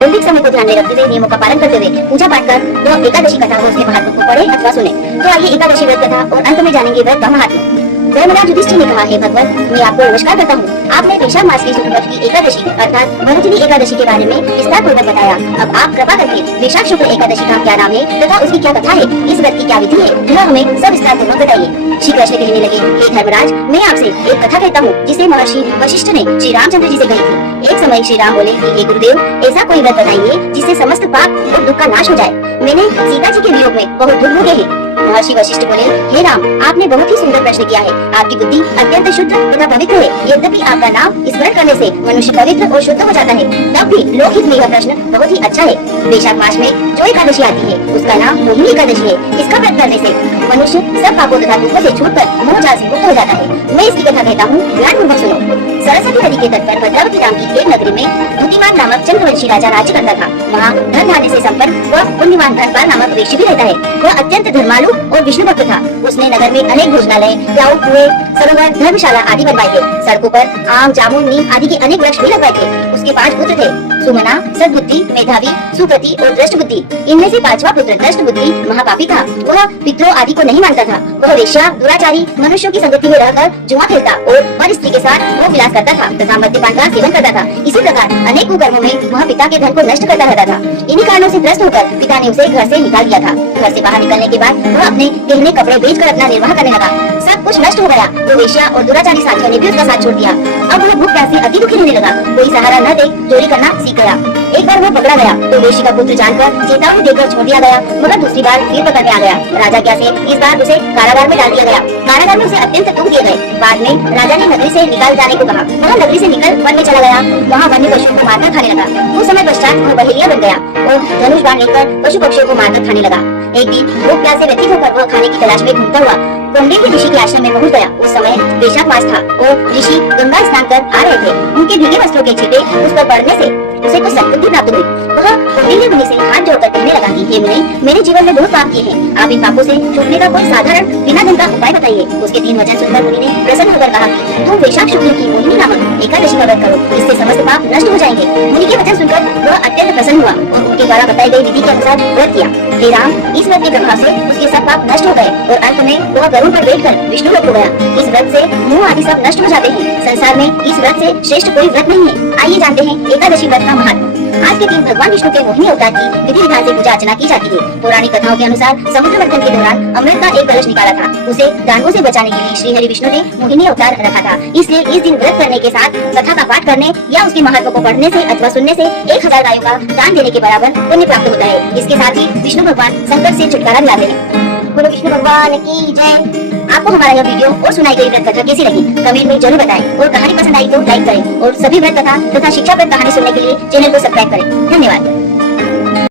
वैदिक समय को ध्यान में रखते हुए नियमों का पालन करते हुए पूजा पाठ कर तो एकादशी कथा व उसके महत्व को पढ़े अथवा सुने। तो आइए एकादशी व्रत कथा और अंत में जानेंगे व्रत का महत्व। धर्मराज युधिष्ठिर ने कहा, हे भगवान, मैं आपको नमस्कार करता हूँ। आपने वैशाख मास की शुक्ल पक्ष की एकादशी अर्थात भरतनी एकादशी के बारे में विस्तार पूर्वक बताया। अब आप कृपा करके वैशाख शुक्ल एकादशी का क्या नाम है तथा उसकी क्या कथा है, इस व्रत की क्या विधि है, यह हमें सविस्तार पूर्वक बताइए। श्री कृष्ण कहने लगे, हे धर्मराज, मैं आपसे एक कथा कहता हूँ जिसे महर्षि वशिष्ठ ने श्री रामचंद्र जी से कही थी। एक समय श्री राम बोले, हे गुरुदेव, ऐसा कोई व्रत बताइए जिससे समस्त पाप और दुख का नाश हो जाए। मैंने सीता जी के वियोग में बहुत दुख भोगे हैं। महर्षि वशिष्ठ बोले, हे राम, आपने बहुत ही सुंदर प्रश्न किया है। आपकी बुद्धि अत्यंत शुद्ध तथा पवित्र है। यद्यपि आपका नाम स्मरण करने से मनुष्य पवित्र और शुद्ध हो जाता है, तब भी लोकहित में यह प्रश्न बहुत ही अच्छा है। वैशाख मास में जो एकादशी आती है उसका नाम मोहिनी एकादशी है। इसका व्रत करने से मनुष्य सब पापों तथा दुखों से छूटकर मोह जाल से मुक्त हो जाता है। मैं इसकी कथा कहता हूँ, ध्यानपूर्वक सुनो। सरस्वती नदी के तट पर भद्रावती नाम की एक नगरी में द्युतिमान नामक चंद्रवंशी राजा राज्य करता था। वहाँ धन धान्य से संपन्न व पुण्यवान धनपाल नामक ऋषि भी रहता है। वह अत्यंत धर्मालु और विष्णु भक्त था। उसने नगर में अनेक भोजनालय, गाँव, कुएं, सरोवर, धर्मशाला आदि बनवाए थे। सड़कों पर आम, जामुन, नीम आदि के अनेक वृक्ष भी लगवाए थे। उसके 5 पुत्र थे, सुमना, सद्बुद्धि, मेधावी, सुकृति और दृष्ट बुद्धि। इनमें से 5वां पुत्र दृष्ट बुद्धि महापापी था। वह पितरों आदि को नहीं मानता था। वह वेश्या, दुराचारी, मनुष्यों की संगति में रहकर जुआ खेलता और पर स्त्री के साथ वो विलास करता था तथा मद्यपान का सेवन करता था। इसी प्रकार अनेक कुकर्मों में वह पिता के धन को नष्ट करता रहता था। इन्हीं कारणों से ग्रस्त होकर पिता ने उसे घर से निकाल दिया था। घर से बाहर निकलने के बाद वह अपने गहने कपड़े बेचकर अपना निर्वाह करने लगा। सब कुछ नष्ट हो गया तो वेश्या और दुराचारी साथियों ने भी उसका साथ छोड़ दिया। अब वह भूख प्यास से अति दुखी रहने लगा। कोई सहारा न देख चोरी करना सीख गया। एक बार वह पकड़ा गया तो वेश्या का पुत्र जानकर चेतावनी देकर छोड़ दिया गया, मगर दूसरी बार फिर पकड़ में आ गया। राजा क्या से इस बार उसे कारागार में डाल दिया गया। कारागार में उसे अत्यंत दुख दिए गए। बाद में राजा ने नगरी से निकाल जाने को कहा। वह नगरी से निकल वन में चला गया। वहाँ वन्य पशुओं को मारकर खाने लगा। कुछ समय पश्चात वह बहेलिया बन गया और धनुष बाण लेकर पशु पक्षियों को मारकर खाने लगा। एक दिन भूख प्यास से व्यथित होकर वह खाने की तलाश में घूमता हुआ कुंडेली ऋषि के आश्रम में पहुंच गया। उस समय वैशाख मास था और ऋषि गंगा स्नान कर आ रहे थे। उनके भीगे वस्त्रों के छींटे उस पर पड़ने से उसे कुछ सद्बुद्धि प्राप्त हुई। वह कुंडेली मुनि से हाथ जोड़कर कहने लगा कि हे मुनि, मेरे जीवन में बहुत पाप किए हैं। आप इन पापों से छूटने का कोई साधारण बिना धन का उपाय बताइए। उसके 3 वचन सुनकर मुनि ने प्रसन्न होकर कहा कि तुम वैशाख शुक्ल की मोहिनी नामक एकादशी का व्रत करो, इससे समस्त पाप नष्ट हो जाएंगे। मुनि के वचन सुनकर वह अत्यंत प्रसन्न हुआ और उनके द्वारा बताई गई विधि के अनुसार व्रत किया। हे राम, इस व्रत के प्रभाव से उसके सब पाप नष्ट हो गए और अंत में वह गरुड़ पर बैठकर विष्णु लोक हो गया। इस व्रत से मोह आदि सब नष्ट हो जाते हैं। संसार में इस व्रत से श्रेष्ठ कोई व्रत नहीं है। आइए जानते हैं एकादशी व्रत का महत्व। आज के दिन भगवान विष्णु के मोहिनी अवतार की विधि विधान से पूजा अर्चना की जाती है। पौराणिक कथाओं के अनुसार समुद्र मंथन के दौरान अमृत का एक कलश निकाला था। उसे दानवों से बचाने के लिए श्री हरि विष्णु ने मोहिनी अवतार रखा था। इसलिए इस दिन व्रत करने के साथ कथा का पाठ करने या उसके महत्व को पढ़ने से अथवा सुनने से 1000 गायों का दान देने के बराबर पुण्य प्राप्त होता है। इसके साथ ही विष्णु भगवान संकट से छुटकारा दिलाते हैं। बोलो विष्णु भगवान की जय। आपको हमारा यह वीडियो और सुनाई गई व्रत कथा कैसी लगी कमेंट में जरूर बताएं और कहानी पसंद आई तो लाइक करें और सभी व्रत कथा तथा शिक्षाप्रद कहानी सुनने के लिए चैनल को सब्सक्राइब करें। धन्यवाद।